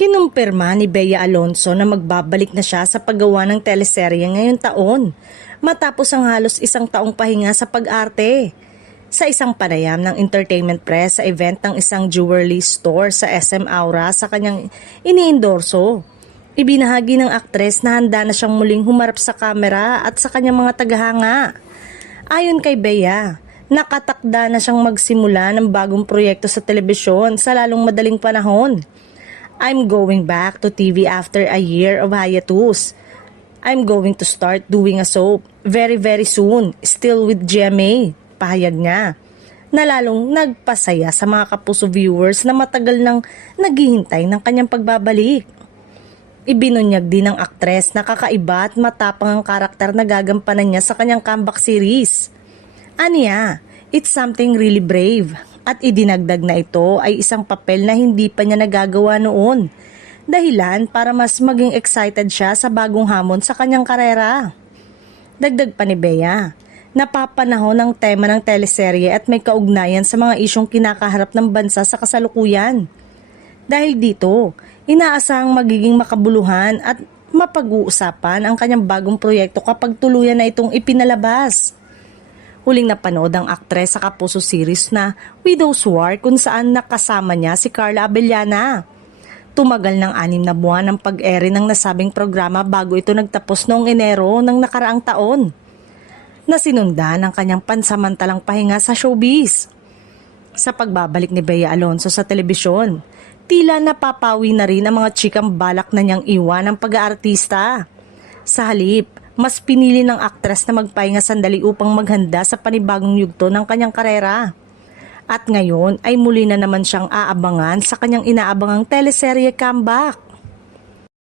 Kinumpirma ni Bea Alonzo na magbabalik na siya sa paggawa ng teleserye ngayong taon matapos ang halos isang taong pahinga sa pag-arte. Sa isang panayam ng Entertainment Press sa event ng isang jewelry store sa SM Aura sa kanyang iniendorso, ibinahagi ng aktres na handa na siyang muling humarap sa kamera at sa kanyang mga tagahanga. Ayon kay Bea, nakatakda na siyang magsimula ng bagong proyekto sa telebisyon sa lalong madaling panahon. I'm going back to TV after a year of hiatus. I'm going to start doing a soap very soon, still with GMA, pahayag niya, na lalong nagpasaya sa mga kapuso viewers na matagal nang naghihintay ng kanyang pagbabalik. Ibinunyag din ng aktres na kakaiba at matapang ang karakter na gagampanan niya sa kanyang comeback series. Aniya, it's something really brave. At idinagdag na ito ay isang papel na hindi pa niya nagagawa noon. Dahilan para mas maging excited siya sa bagong hamon sa kanyang karera. Dagdag pa ni Bea, napapanahon ang tema ng teleserye at may kaugnayan sa mga isyong kinakaharap ng bansa sa kasalukuyan. Dahil dito, inaasahang magiging makabuluhan at mapag-uusapan ang kanyang bagong proyekto kapag tuluyan na itong ipinalabas. Huling napanood ang aktres sa Kapuso series na Widow's War kung saan nakasama niya si Carla Abellana. Tumagal ng 6 na buwan ang pag-ere ng nasabing programa bago ito nagtapos noong Enero ng nakaraang taon, na sinundan ang kanyang pansamantalang pahinga sa showbiz. Sa pagbabalik ni Bea Alonzo sa telebisyon, tila napapawi na rin ang mga chikang balak na niyang iwan ng pag-aartista. Sa halip, mas pinili ng aktres na magpahinga sandali upang maghanda sa panibagong yugto ng kanyang karera. At ngayon ay muli na naman siyang aabangan sa kanyang inaabangang teleserye comeback.